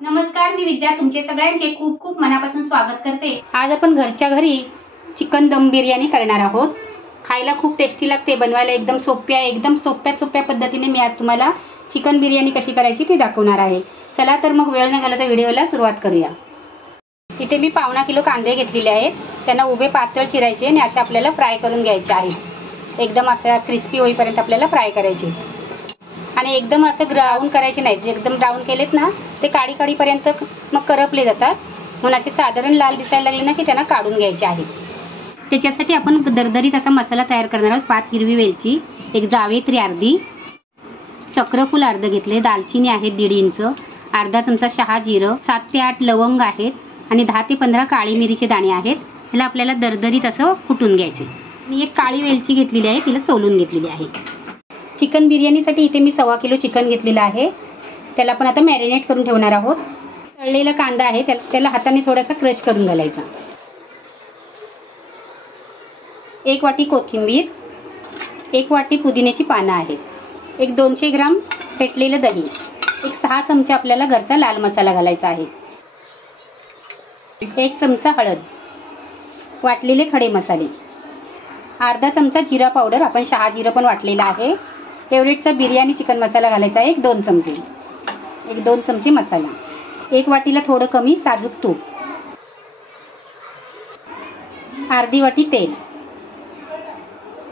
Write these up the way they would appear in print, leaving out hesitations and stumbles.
नमस्कार, मी विद्या तुमचे सगळ्यांचे खूप खूप मनापासून स्वागत करते। आज आपण घरच्या घरी चिकन दम बिर्याणी करणार आहोत। खायला खूप टेस्टी लागते, बनवायला एकदम सोपी आहे। एकदम सोप्या पद्धतीने मी आज तुम्हाला चिकन बिर्याणी कशी करायची ते दाखवणार आहे। चला तर मग वेळ न घालवता व्हिडिओला सुरुवात करूया। इथे मी पावणा किलो कांदे घेतलेले आहेत, त्यांना उभे पातळ चिरायचे आणि असे आपल्याला फ्राय करून घ्यायचे आहेत। एकदम असा क्रिस्पी होईपर्यंत आपल्याला फ्राय करायचे आणि एकदम असं ब्राऊन करायचे नाही। एकदम ब्राऊन केलेत ना ते काळी पर्यंत मग करपले जातात, म्हणून असे साधारण लाल दिसायला लागले ना की त्यांना काढून घ्यायचे आहे। त्याच्यासाठी आपण दरदरीत असा मसाला तयार करणार आहोत। 5 हिरवी वेलची, एक जावेत्री अर्धी, चक्रफूल अर्ध घेतले, दालचिनी आहे 1.5 इंच, अर्धा चमचा शहाजिरं, 7 ते 8 लवंग आहेत आणि 10 ते 15 काळी मिरीचे दाणे आहेत। ह्याला आपल्याला दरदरीत असं कुटून घ्यायचे। आणि एक काळी वेलची घेतलेली आहे, तिला सोलून घेतलेली आहे। चिकन बिर्याणीसाठी इथे मी 1.25 किलो चिकन घेतलेलं आहे, त्याला आपण आता मॅरिनेट करून ठेवणार आहोत। तळलेला कांदा आहे, त्याला हाताने थोडासा क्रश करून घालायचा। 1 वाटी कोथिंबीर, 1 वाटी पुदिन्याची पानं आहेत, एक 200 ग्राम फेटलेलं दही, एक 6 चमचे आपल्याला घरचा लाल मसाला घालायचा आहे, 1 चमचा हळद, वाटलेले खडे मसाले, अर्धा चमचा जिरा पावडर, आपण शहाजिरं पण वाटलेलं आहे, एव्हरेस्टचा बिर्याणी चिकन मसाला घालायचा आहे 2 चमचे, 2 चमचे मसाला, 1 वाटीला थोडं कमी साजूक तूप, अर्धी वाटी तेल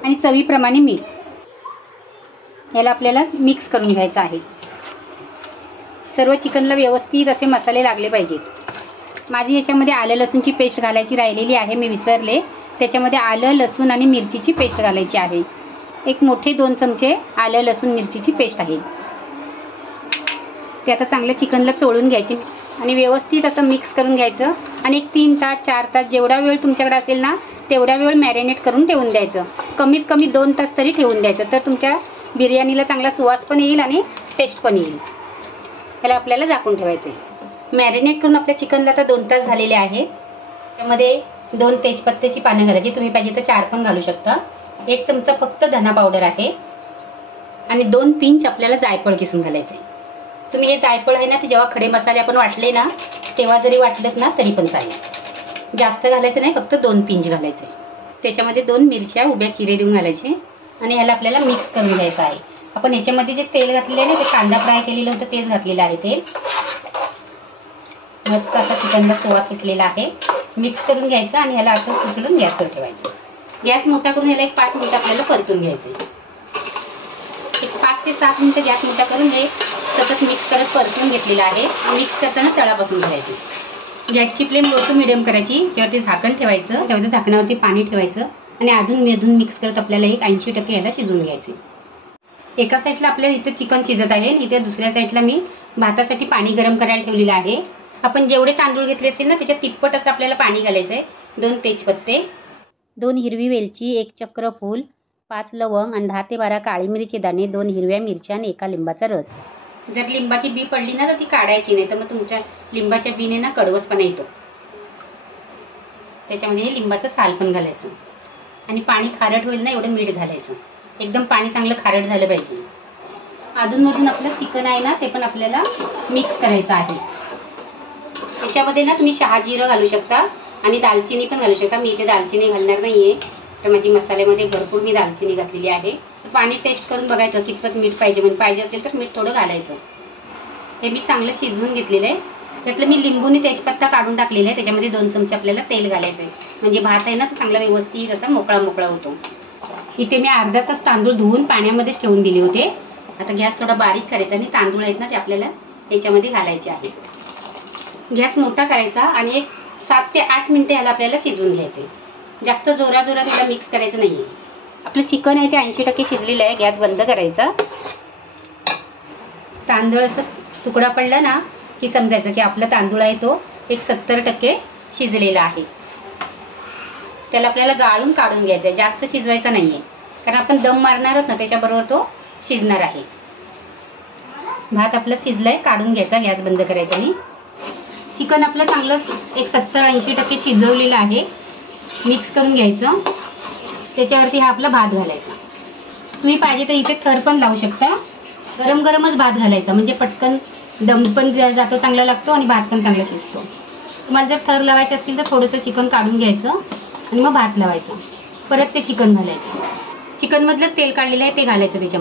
आणि चवीप्रमाणे मीठ। याला आपल्याला मिक्स करून घ्यायचं आहे। सर्व चिकनला व्यवस्थित असे मसाले लागले पाहिजेत। माझी याच्यामध्ये आलं लसूणची पेस्ट घालायची राहिलेली आहे, मी विसरले। त्याच्यामध्ये आलं लसूण आणि मिरचीची पेस्ट घालायची आहे। एक मोठे 2 चमचे आलं लसूण मिरचीची पेस्ट आहे। ते आता चांगलं चिकनला चोळून घ्यायचे आणि व्यवस्थित असं मिक्स करून घ्यायचं आणि एक 3 तास 4 तास जेवढा वेळ तुमच्याकडे असेल ना तेवढा वेळ मॅरिनेट करून ठेवून द्यायचं। कमीत कमी 2 तास तरी ठेवून द्यायचं, तर तुमच्या बिर्याणीला चांगला सुवास पण येईल आणि टेस्ट पण येईल। याला आपल्याला झाकून ठेवायचं आहे। मॅरिनेट करून आपल्या चिकनला आता 2 तास झालेले आहे। त्यामध्ये 2 तेजपत्त्याची पानं घालायची, तुम्ही पाहिजे तर 4 पण घालू शकता। 1 चमचा फक्त धना पावडर आहे आणि 2 पिंच आपल्याला जायफळ किसून घालायचे। तुम्ही हे जायफळ आहे ना ते जेव्हा खडे मसाले आपण वाटले ना तेव्हा जरी वाटलेत ना तरी पण चालेल। जास्त घालायचं नाही, फक्त 2 पिंच घालायचे। त्याच्यामध्ये 2 मिरच्या उभ्या चिरे देऊन घालायचे आणि ह्याला आपल्याला मिक्स करून घ्यायचं आहे। आपण ह्याच्यामध्ये जे तेल घातलेलं आहे ना ते कांदा फ्राय केलेलं होतं तेच घातलेलं आहे तेल। मस्त असा चिकनला सुवास सुटलेला आहे। मिक्स करून घ्यायचं आणि ह्याला असं उचलून गॅसवर ठेवायचं। गॅस मोठा करून ह्याला एक 5 मिनिटं आपल्याला परतून घ्यायचं। एक 5 ते 7 मिनिटं गॅस मोठा करून हे सतत मिक्स करत परतून घेतलेलं आहे। मिक्स करताना तळापासून घ्यायची। गॅसची फ्लेम लो टू मिडियम करायची, त्यावरती झाकण ठेवायचं, झाकणावरती पाणी ठेवायचं आणि अधून मिक्स करत आपल्याला एक 80% याला शिजवून घ्यायचे। एका साईडला आपल्याला इथे चिकन शिजत आहे, इथे दुसऱ्या साईडला मी भातासाठी पाणी गरम करायला ठेवलेलं आहे। आपण जेवढे तांदूळ घेतले असतील ना त्याच्या तिप्पट असं आपल्याला पाणी घालायचं आहे। 2 तेजपत्ते, 2 हिरवी वेलची, 1 चक्रफूल, 5 लवंग आणि 10 ते 12 काळी मिरीचे दाणे, 2 हिरव्या मिरच्या आणि 1 लिंबाचा रस। जर लिंबाची बी पडली ना तर ती काढायची नाही, तर मग तुमच्या लिंबाच्या बीने ना कडवसपणा येतो। त्याच्यामध्ये हे लिंबाचं साल पण घालायचं आणि पाणी खारट होईल ना एवढं मीठ घालायचं। एकदम पाणी चांगलं खारट झालं पाहिजे। अधूनमधून आपलं चिकन आहे ना ते पण आपल्याला मिक्स करायचं आहे। त्याच्यामध्ये ना तुम्ही शहाजिरं घालू शकता आणि दालचिनी पण घालू शकता। मी इथे दालचिनी घालणार नाहीये, तर माझी मसाल्यामध्ये भरपूर मी दालचिनी घातलेली आहे। पाणी टेस्ट करून बघायचं कितपत मीठ पाहिजे असेल तर मीठ थोडं घालायचं। हे मी चांगलं शिजवून घेतलेलं आहे। त्यातलं मी लिंबूने तेजपत्ता काढून टाकलेला आहे, त्याच्यामध्ये 2 चमचे आपल्याला तेल घालायचं आहे, म्हणजे भात आहे ना तो चांगला व्यवस्थित असा मोकळा होतो। इथे मी अर्धा तास तांदूळ धुवून पाण्यामध्येच ठेवून दिले होते। आता गॅस थोडा बारीक करायचा आणि तांदूळ आहेत ना ते आपल्याला याच्यामध्ये घालायचे आहे। गॅस मोठा करायचा आणि एक 7 ते 8 मिनिटं याला आपल्याला शिजवून घ्यायचे। जास्त जोरात याला मिक्स करायचं नाहीये। आपलं चिकन आहे ते 80% शिजलेलं आहे। गॅस बंद करायचा। तांदूळ असं तुकडा पडला ना की समजायचं की आपला तांदूळ आहे तो एक 70% शिजलेला आहे। त्याला आपल्याला गाळून काढून घ्यायचं आहे, जास्त शिजवायचा नाहीये, कारण आपण दम मारणार आहोत ना त्याच्याबरोबर तो शिजणार आहे। भात आपला शिजलाय, काढून घ्यायचा, गॅस बंद करायचा आणि चिकन आपलं चांगलं एक 70-80% शिजवलेलं आहे। मिक्स करून घ्यायचं, त्याच्यावरती हा आपला भात घालायचा। तुम्ही पाहिजे तर इथे थर पण लावू शकता। गरमच भात घालायचा, म्हणजे पटकन दम पण जातो, चांगला लागतो आणि भात पण चांगला शिजतो. तुम्हाला जर थर लावायचे असतील तर थोडंसं चिकन काढून घ्यायचं आणि मग भात लावायचं. परत ते चिकन घालायचं. चिकनमधलंच तेल काढलेलं आहे ते घालायचं त्याच्यामध्ये.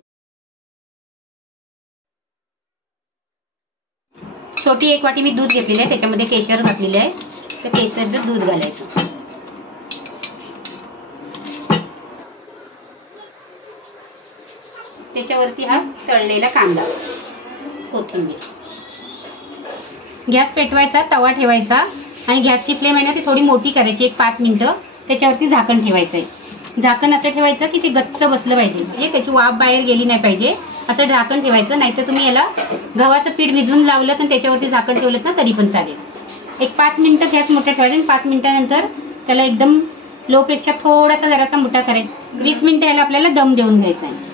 छोटी 1 वाटी मी दूध घेतलेलं आहे, त्याच्यामध्ये केशर घातलेले आहे. तर केशरचं दूध घालायचं. त्याच्यावरती हा तळलेला कांदा, कोथिंबीर. गॅस पेटवायचा, तवा ठेवायचा आणि गॅसची फ्लेम आहे ना ती थोडी मोठी करायची, 1-5 मिनिटं. त्याच्यावरती झाकण ठेवायचं आहे. झाकण असं ठेवायचं की ते गच्च बसलं पाहिजे, म्हणजे त्याची वाफ बाहेर गेली नाही पाहिजे. असं झाकण ठेवायचं. नाहीतर तुम्ही याला गव्हाचं पीठ भिजवून लावलं तर त्याच्यावरती झाकण ठेवलं ना तरी पण चालेल. 1-5 मिनिटं गॅस मोठा ठेवायचा आणि 5 मिनिटानंतर त्याला एकदम लोपेक्षा थोडासा जरासा मोठा करायचा. 20 मिनिटं याला आपल्याला दम देऊन घ्यायचा आहे.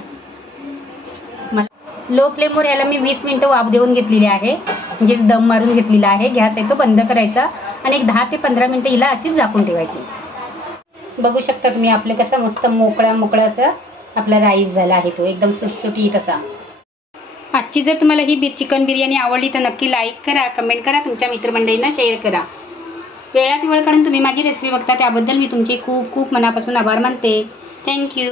लो फ्लेमवर याला मी 20 मिनिटं वाफ देऊन घेतलेली आहे, म्हणजेच दम मारून घेतलेला आहे. गॅस आहे तो बंद करायचा आणि एक 10 ते 15 मिनिटं हिला अशीच झाकून ठेवायची. बघू शकता तुम्ही आपलं कसं मस्त मोकळा मोकळा असं आपला राईस झाला आहे, तो एकदम सुटसुटीत असा. आजची जर तुम्हाला ही चिकन बिर्याणी आवडली तर नक्की लाईक करा, कमेंट करा, तुमच्या मित्रमंडळींना शेअर करा. वेळात वेळ काढून तुम्ही माझी रेसिपी बघता त्याबद्दल मी तुमचे खूप खूप मनापासून आभार मानते. थँक्यू.